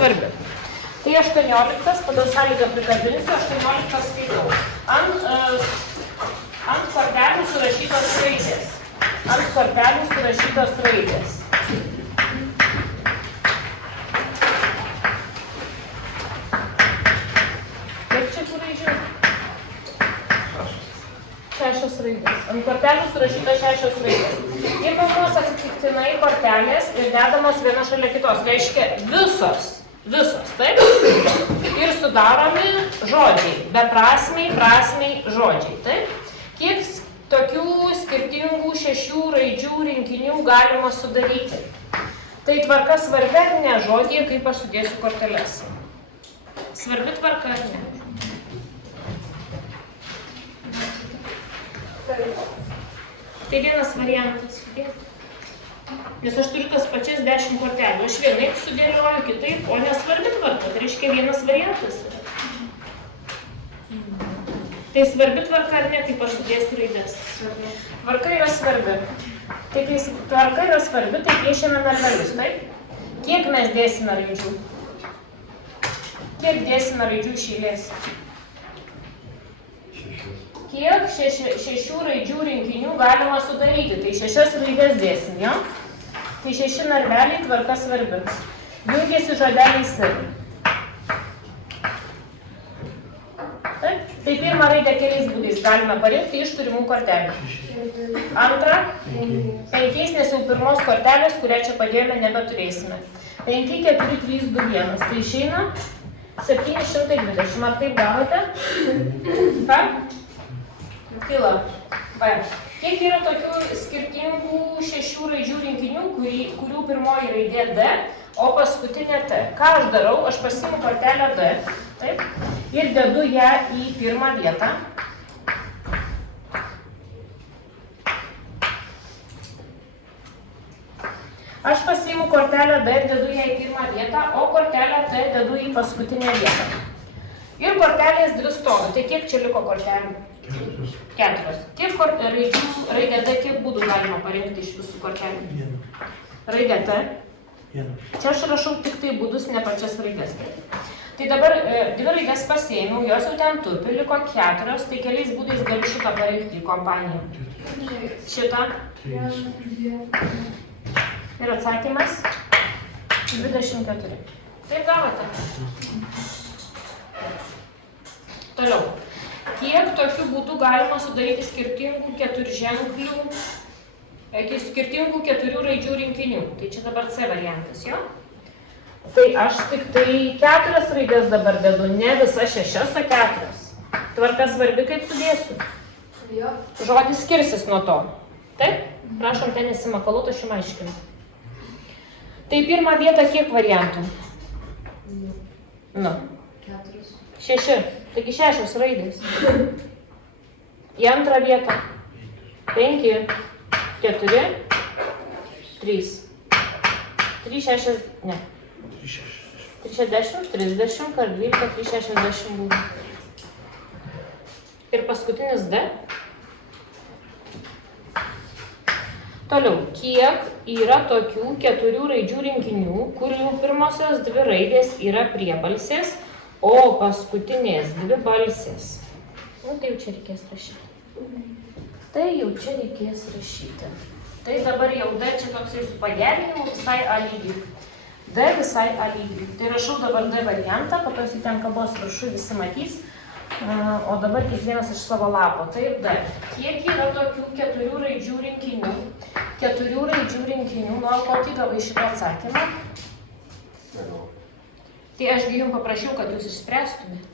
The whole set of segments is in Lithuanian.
svarbi. Tai 18, pagal sąlygą prikabinsiu, 18 skaitau. Ant kortelių surašytos raidės. Ant kortelių surašytos raidės. Kiek čia tų raidžių? 6 raidės. Ant kortelių surašytos 6 raidės. Imamos atsitiktinai kortelės ir dedamos viena šalia kitos. Reiškia visos, taip? Ir sudaromi žodžiai. Beprasmiai, prasmiai žodžiai, taip? Kiek tokių skirtingų 6 raidžių rinkinių galima sudaryti? Tai tvarka svarbi ar ne žodžiai, kaip aš sudėsiu korteles? Svarbi tvarka ar ne? Tai vienas variantas. Nes aš turiu tas pačias 10 kortelių. Aš vienaip sudėlioju, kitaip, o nesvarbi tvarka. Tai reiškia vienas variantas. Tai svarbi tvarka ar ne, kaip aš sudėsiu raides? Tvarka yra svarbi. Tai kai tvarka yra svarbi, tai piešėme narvelius, taip? Kiek mes dėsime raidžių? Kiek dėsime raidžių iš eilės? Kiek 6 raidžių rinkinių galima sudaryti? Tai 6 raidės dėsim, jo? Tai 6 narveliai, tvarka svarbi. Jungiasi žodeliai savi. Taip? Tai pirmą raidę keliais būdais galime parinkti iš turimų kortelių. Antrą, 5, nes jau pirmos kortelės, kurią čia padėjome, nebeturėsime. 5, 4, 3, 2, 1. Tai išeina 720. Ar taip gavote? Ką? Kila. Kiek yra tokių skirtingų 6 raidžių rinkinių, kurių pirmoji raidė D, o paskutinė T? Ką aš darau? Aš pasiimu kortelę D, taip, ir dedu ją į pirmą vietą. Aš pasiimu kortelę D ir dedu ją į pirmą vietą, o kortelę T dedu į paskutinę vietą. Ir kortelės 2 stovi. Tai kiek čia liko kortelių? 4. Kiek raidė D, kiek būdų galima parinkti iš visų kortelių? Raidė T. Čia aš rašau tik tai būdus, ne pačias raidės. Tai dabar 2 raidės pasiėmiau, jos jau ten tupi, liko 4, tai keliais būdais galiu šitą parinkti į kompaniją. Šitą. Ir atsakymas 24. Taip gavote. Toliau. Kiek tokių būdų galima sudaryti skirtingų 4 raidžių rinkinių? Tai čia dabar C variantas, jo? Tai aš tik tai 4 raidės dabar dedu, ne visas 6, o 4. Tvarka svarbi, kaip sudėsiu. Žodis skirsis nuo to. Taip? Prašom, ten nesimakalut, aš jums aiškinu. Tai pirmą vietą kiek variantų? Nu. 6. Taigi 6 raidės. Į antrą vietą. 5, 4, 3. 3, 6, ne. 360, 30, kart 12, 360 būtų. Ir paskutinis D. Toliau, kiek yra tokių 4 raidžių rinkinių, kurių pirmosios 2 raidės yra priebalsės, o paskutinės 2 balsės. Nu, tai jau čia reikės rašyti. Tai dabar jau D čia toksai su pagerinimu visai A lygiai. D visai A lygiai. Tai rašau dabar D variantą, po to ten kabos rašau, visi matys. O dabar kiekvienas iš savo lapo. Taip, D. Kiek yra tokių 4 raidžių rinkinių? 4 raidžių rinkinių, nuo kokį gavai šitą atsakymą? Tai ašgi jums paprašiau, kad jūs išspręstumėt.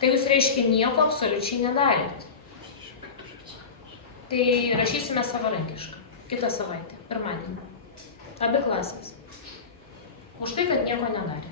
Tai jūs reiškia nieko absoliučiai nedarėt. Tai rašysime savarankiškai. Kitą savaitę, pirmadienį. Abi klasės. Už tai, kad nieko nedarėt.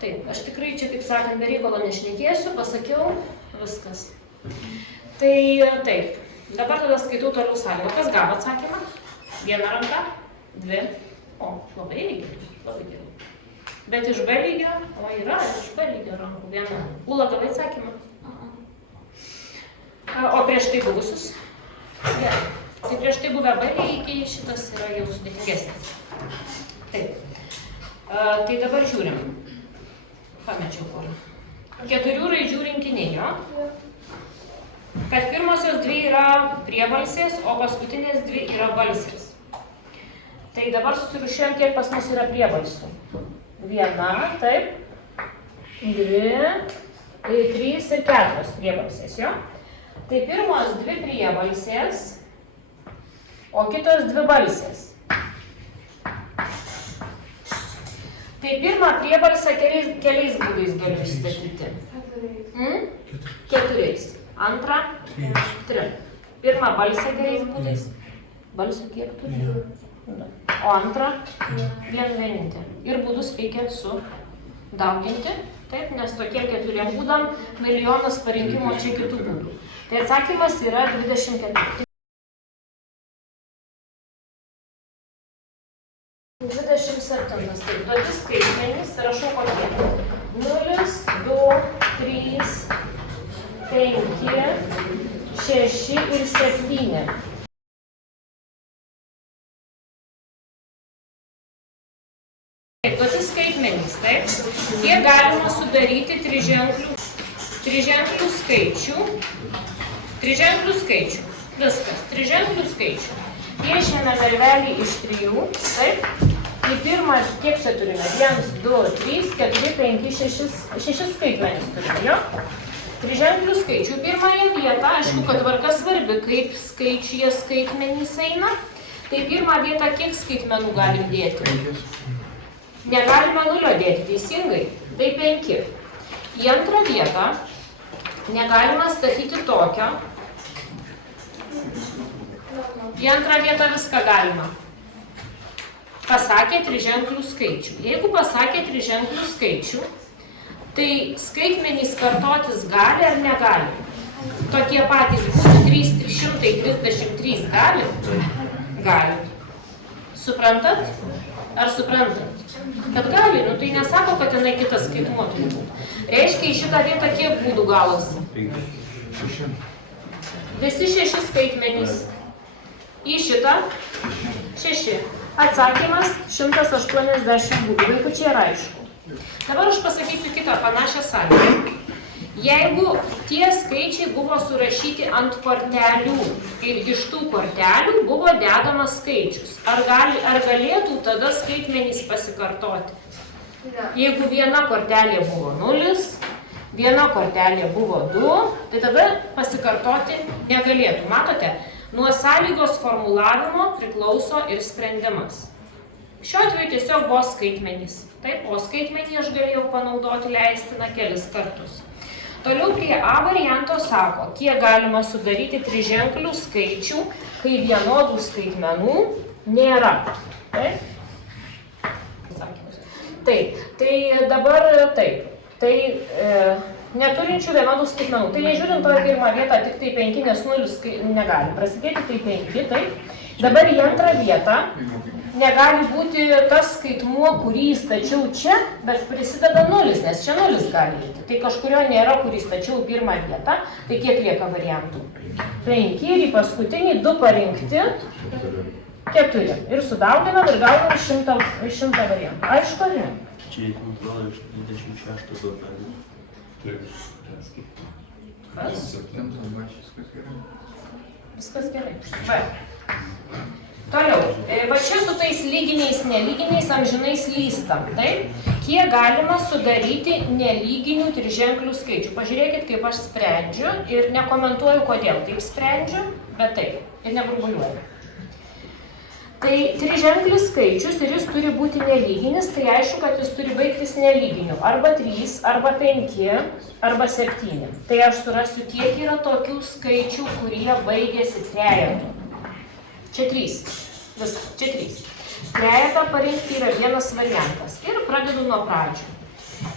Taip, aš tikrai čia, kaip sakant, be reikalo nešnekėsiu, pasakiau, viskas. Tai taip, dabar tada skaitau toliau sąlygą. Kas gavo atsakymą? 1 ranka, 2. O, labai lygiai, labai gerai. Bet iš B lygio, o yra iš B lygio rankų 1. Ula, gavai atsakymą? O prieš tai buvusius? Gerai. Tai prieš tai buvę B lygiai šitas yra jau sudėtingesnis. Taip. Tai dabar žiūrim. Pamečiau kur. 4 raidžių rinkiniai, jo? Kad pirmosios 2 yra priebalsės, o paskutinės 2 yra balsės. Tai dabar susirūšiuojam, kiek pas mus yra priebalsių. 1, taip. 2, 3 ir 4 priebalsės, jo? Tai pirmos 2 priebalsės, o kitos 2 balsės. Tai pirmą priebalsę keliais būdais galiu įstatyti. 4. Antrą 3. Pirmą balsę keliais būdais. Balsę kiek turi? O antrą vienintelį. Ir būdus reikia sudauginti. Taip, nes tokiem 4 būdam milijonas parinkimo čia kitų būdų. Tai atsakymas yra 24. 27. Taip, duoti skaitmenys, rašau kokie. 0, 2, 3, 5, 6 ir 7. Taip, duoti skaitmenys, taip. Jie galima sudaryti triženklių skaičių. Viskas, triženklių skaičių. Piešėme narvelį iš 3, taip. Į pirmą, kiek čia turime? 1, 2, 3, 4, 5, 6 skaitmenys turime, jo? Triženklių skaičių. Pirmąją vietą, aišku, kad tvarka svarbi, kaip skaičiuje skaitmenys eina. Tai pirmą vietą kiek skaitmenų galim dėti? Negalime 0 dėti, teisingai. Tai 5. Į antrą vietą negalima statyti tokio. Į antrą vietą viską galima. Pasakė triženklių skaičių. Jeigu pasakė triženklių skaičių, tai skaitmenys kartotis gali ar negali? Tokie patys būtų 333 gali? Gali. Suprantat? Ar suprantat? Kad gali, nu tai nesako, kad tenai kitas skaitmuo turi būti. Reiškia, į šitą vietą kiek būdų gavosi? Visi 6 skaitmenys. Į šitą 6. Atsakymas 180 būdų. Vaikučiai yra aišku. Dabar aš pasakysiu kitą panašią sąlygą. Jeigu tie skaičiai buvo surašyti ant kortelių ir iš tų kortelių buvo dedamas skaičius, ar galėtų tada skaitmenys pasikartoti? Jeigu viena kortelė buvo 0, viena kortelė buvo 2, tai tada pasikartoti negalėtų. Matote? Nuo sąlygos formulavimo priklauso ir sprendimas. Šiuo atveju tiesiog buvo skaitmenys. Taip, o skaitmenį aš galėjau panaudoti leistiną kelis kartus. Toliau prie A varianto sako, kiek galima sudaryti triženklių skaičių, kai vienodų skaitmenų nėra. Taip, tai dabar taip. Tai neturinčių vienodų skaitmenų. Tai nežiūrint to į pirmą vietą, tik tai 5, nes 0 negali prasidėti, tai 5, taip. Dabar į antrą vietą negali būti tas skaitmuo, kurį stačiau čia, bet prisideda 0, nes čia 0 gali būti. Tai kažkurio nėra, kurį stačiau į pirmą vietą, tai kiek lieka variantų? 5 ir į paskutinį 2 parinkti, 4. Ir sudauginam ir gaunam 100 variantų. Aišku, ar ne? Čia man atrodo iš 26 duomenų. Kas? Viskas gerai. Va. Toliau. Va čia su tais lyginiais, nelyginiais amžinais lystam. Taip? Kiek galima sudaryti nelyginių triženklių skaičių? Pažiūrėkit, kaip aš sprendžiu ir nekomentuoju, kodėl taip sprendžiu, bet taip. Ir neburbuliuoju. Tai triženklis skaičius ir jis turi būti nelyginis, tai aišku, kad jis turi baigtis nelyginiu. Arba 3, arba 5, arba 7. Tai aš surasiu, kiek yra tokių skaičių, kurie baigėsi trejetu. Čia 3. Viskas, čia 3. Trejetą parinkti yra vienas variantas. Ir pradedu nuo pradžių.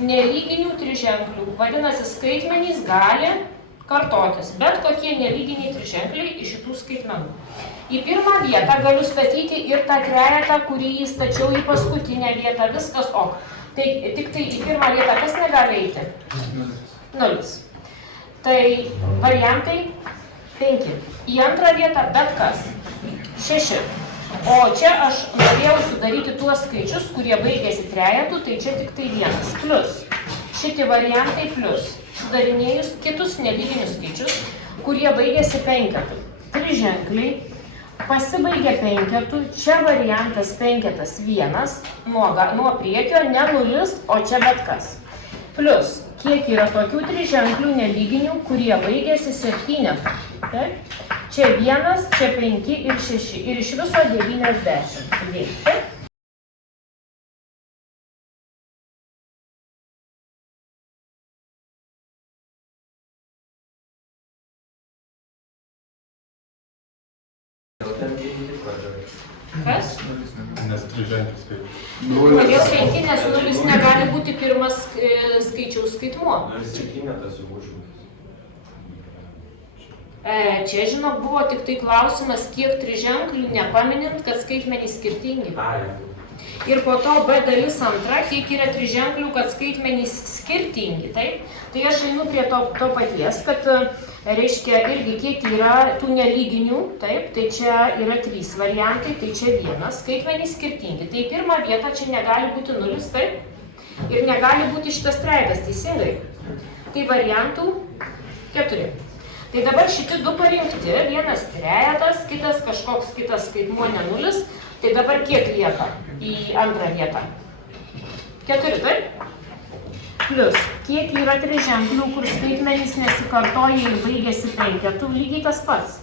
Nelyginių triženklių. Vadinasi, skaitmenys gali kartotis, bet kokie nelyginiai triženkliai iš šitų skaitmenų. Į pirmą vietą galiu statyti ir tą trejetą, kurį įstačiau į paskutinę vietą, viskas ok. Tai tik tai į pirmą vietą kas negali eiti? 0. Tai variantai 5. Į antrą vietą bet kas. 6. O čia aš norėjau sudaryti tuos skaičius, kurie baigėsi trejetu, tai čia tik tai vienas. Plius šitie variantai plus. Sudarinėjus kitus nelyginius skaičius, kurie baigėsi penketu. Triženkliai pasibaigė penketu, čia variantas penketas vienas, nuo priekio, ne nulis, o čia bet kas. Plius, kiek yra tokių triženklių nelyginių, kurie baigėsi septynetu. Taip? Čia 1, čia 5 ir 6. Ir iš viso 90. Sudėti. Kas? Nes triženklis skaičius. Kodėl 5, nes 0 negali būti pirmas skaičiaus skaitmuo? Čia, žinok, buvo tik tai klausimas, kiek triženklių, nepaminint, kad skaitmenys skirtingi. Ir po to B dalis antra, kiek yra triženklių, kad skaitmenys skirtingi. Taip? Tai aš einu prie to paties, kad reiškia irgi kiek yra tų nelyginių, taip, tai čia yra 3 variantai, tai čia 1, skaitmenys skirtingi. Tai pirma vieta čia negali būti 0, taip, ir negali būti šitas trejetas, teisingai. Tai variantų 4. Tai dabar šitie du parinkti, vienas trejetas, kitas kažkoks kitas skaitmuo ne 0, tai dabar kiek lieka į antrą vietą? 4, taip? Plius, kiek yra triženklių, kur skaitmenys nesikartoja ir baigėsi penketu, lygiai tas pats.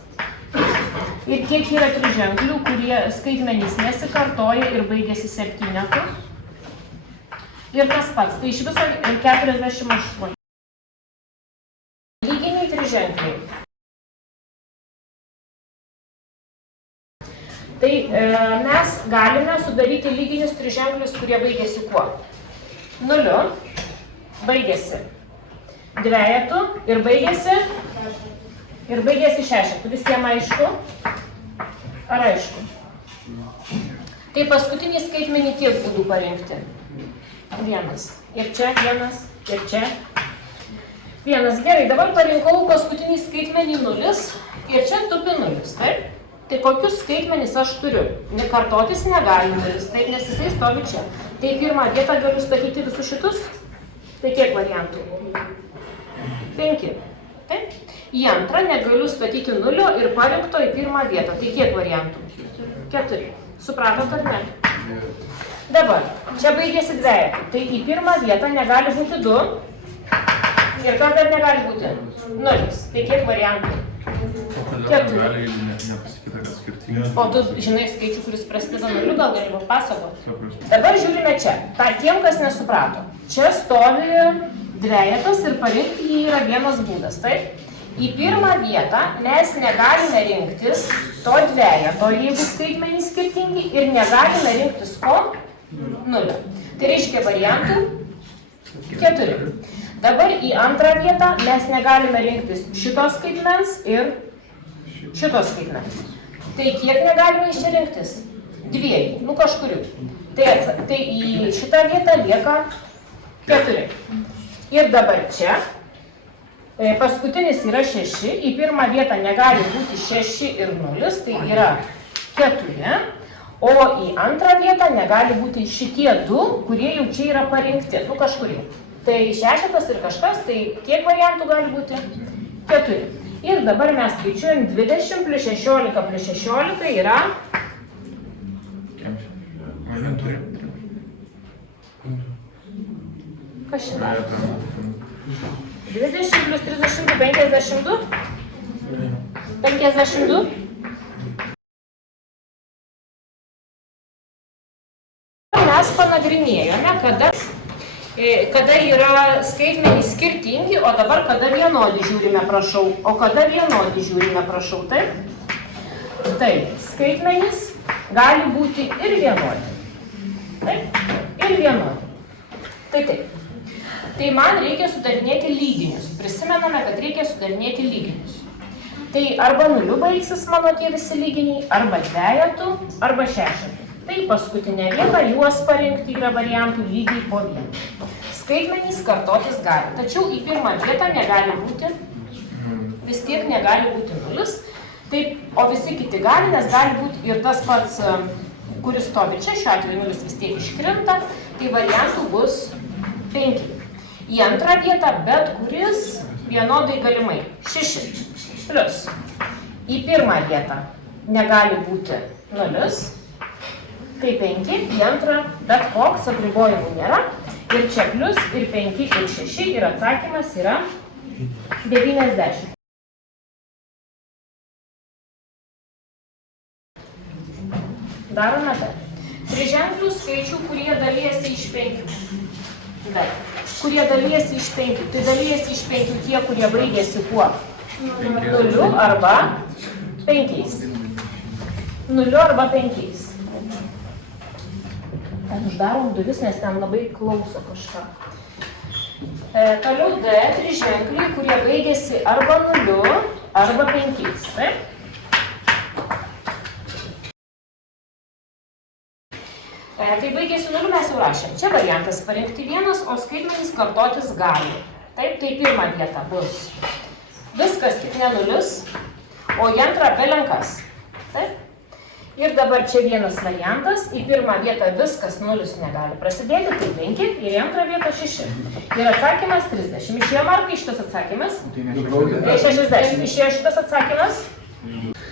Ir kiek yra triženklių, kurie skaitmenys nesikartoja ir baigėsi septynetu. Ir tas pats, tai iš viso 48. Lyginiai triženkliai. Tai mes galime sudaryti lyginius triženklius, kurie baigėsi kuo? 0. Baigėsi dvejetu ir baigėsi šešetu. Visiems aišku? Ar aišku? Tai paskutinį skaitmenį tiek būdų parinkti. 1. Ir čia 1, ir čia 1. Gerai, dabar parinkau paskutinį skaitmenį 0 ir čia tupi 0. Taip? Tai kokius skaitmenys aš turiu? Kartotis negali 0, taip, nes jisai stovi čia. Tai pirmą vietą galiu statyti visus šitus? Tai kiek variantų? 5. Taip? Į antrą negaliu statyti 0 ir parinkto į pirmą vietą. Tai kiek variantų? 4. Supratot ar ne? Dabar, čia baigėsi dvejetų. Tai į pirmą vietą negali būti 2. Ir kas dar negali būti? 0. Tai kiek variantų? 4. O tu žinai skaičių, kuris prasideda 0, gal gali papasakoti? Dabar žiūrime čia. Tiem, kas nesuprato. Čia stovi dvejetas ir parinkti jį yra vienas būdas, taip? Į pirmą vietą mes negalime rinktis to dvejeto, jeigu skaitmenys skirtingi, ir negalime rinktis ko? 0. Tai reiškia variantų 4. Dabar į antrą vietą mes negalime rinktis šitos skaitmens ir šitos skaitmens. Tai kiek negalime iš čia rinktis? 2. Nu kažkuriu. Tai į šitą vietą lieka 4. Ir dabar čia paskutinis yra 6. Į pirmą vietą negali būti 6 ir 0, tai yra 4. O į antrą vietą negali būti šitie 2, kurie jau čia yra parinkti. Nu kažkuriu. Tai šešetas ir kažkas, tai kiek variantų gali būti? 4. Ir dabar mes skaičiuojam 20 plus 16 plus 16 yra... Kas čia? 20 plus 32, 52? 52? Mes panagrinėjome, kada yra skaitmenys skirtingi, o dabar kada vienodi žiūrime, prašau. O kada vienodi žiūrime, prašau, taip? Taip, skaitmenys gali būti ir vienodi. Taip? Ir vienodi. Tai taip. Tai man reikia sudarinėti lyginius. Prisimename, kad reikia sudarinėti lyginius. Tai arba 0 baigsis mano tie visi lyginiai, arba dvejetų, arba šešetų. Tai paskutinė vieta, juos parinkti yra variantų lygiai po 1. Skaitmenys kartotis gali, tačiau į pirmą vietą negali būti, vis tiek negali būti 0, taip, o visi kiti gali, nes gali būti ir tas pats, kuris stovi čia, šiuo atveju 0 vis tiek iškrinta, tai variantų bus 5. Į antrą vietą bet kuris vienodai galimai 6. Plius į pirmą vietą negali būti 0, tai 5, į antrą bet koks apribojimų nėra. Ir čia plius, ir 5, ir 6, ir atsakymas yra 90. Darome tai. Triženklių skaičių, kurie dalyjasi iš 5. Kurie dalyjasi iš 5. Tai dalyjasi iš 5 tie, kurie baigėsi kuo? 0 arba 5. 0 arba 5. Ten uždarom duris, nes ten labai klauso kažką. Toliau D, triženkliai, kurie baigėsi arba 0, arba 5. Taip? Tai baigėsi 0 mes jau rašėm. Čia variantas parinkti 1, o skaitmenys kartotis gali. Taip, tai pirma vieta bus viskas tik ne 0, o į antrą belenkas. Taip? Ir dabar čia vienas variantas, į pirmą vietą viskas 0 negali prasidėti, tai 5, ir į antrą vietą 6. Ir atsakymas 30. Išėjo Markai šitas atsakymas? Tai 60. Išėjo šitas atsakymas?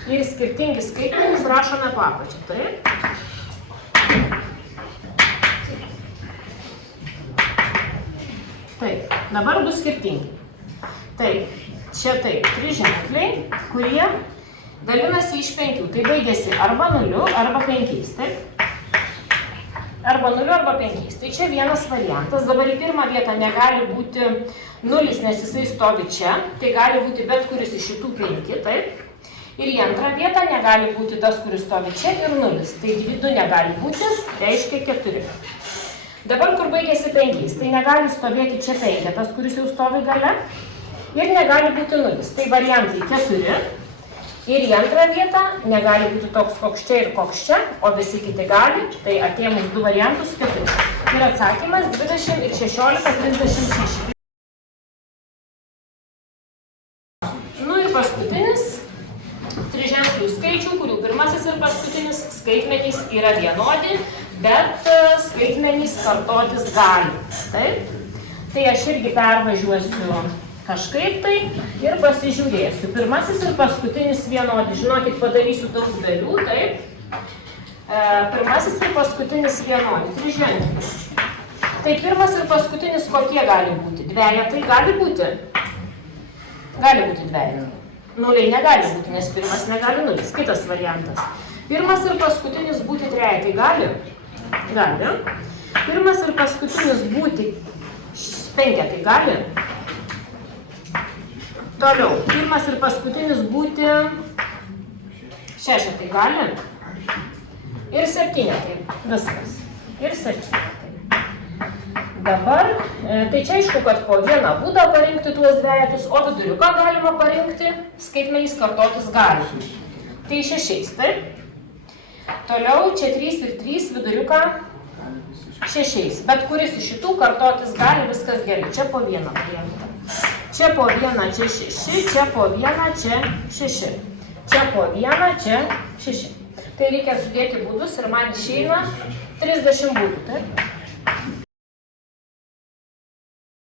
Ir skirtingi skaitmenys rašome po apačią. Taip? Taip, dabar bus skirtingi. Taip, čia taip, triženkliai, kurie dalinasi iš 5, tai baigėsi arba 0, arba 5, taip? Arba 0, arba 5. Tai čia vienas variantas. Dabar į pirmą vietą negali būti 0, nes jisai stovi čia. Tai gali būti bet kuris iš šitų 5, taip? Ir į antrą vietą negali būti tas, kuris stovi čia ir 0. Tai 2 negali būti, reiškia 4. Dabar kur baigėsi 5, tai negali stovėti čia 5, tas, kuris jau stovi gale. Ir negali būti 0. Tai variantai 4. Ir į antrą vietą negali būti toks koks čia ir koks čia, o visi kiti gali, tai atėmus 2 variantus 4. Ir atsakymas 20 ir 16, 36. Nu ir paskutinis triženklių skaičių, kurių pirmasis ir paskutinis skaitmenys yra vienodi, bet skaitmenys kartotis gali. Taip? Tai aš irgi pervažiuosiu kažkaip tai ir pasižiūrėsiu. Pirmasis ir paskutinis vienodi. Žinokit, padarysiu daug dalių, taip. Pirmasis ir paskutinis vienodi. Triženkliai. Tai pirmas ir paskutinis kokie gali būti? Dvejetai gali būti? Gali būti dvejetai. Nuliai negali būti, nes pirmas negali 0. Kitas variantas. Pirmas ir paskutinis būti trejetai gali? Gali. Pirmas ir paskutinis būti penketai gali? Toliau, pirmas ir paskutinis būti šešetai gali? Ir septynetai. Viskas. Ir septynetai. Dabar, tai čia aišku, kad po vieną būdą parinkti tuos dvejetus, o viduriuką galima parinkti, skaitmenys kartotis gali. Tai 6, taip? Toliau, čia 3 ir 3, viduriuką 6. Bet kuris iš šitų kartotis gali, viskas gerai. Čia po vieną variantą. Čia po vieną, čia 6, čia po vieną, čia 6. Čia po vieną, čia 6. Tai reikia sudėti būdus ir man išeina 30 būdų, taip?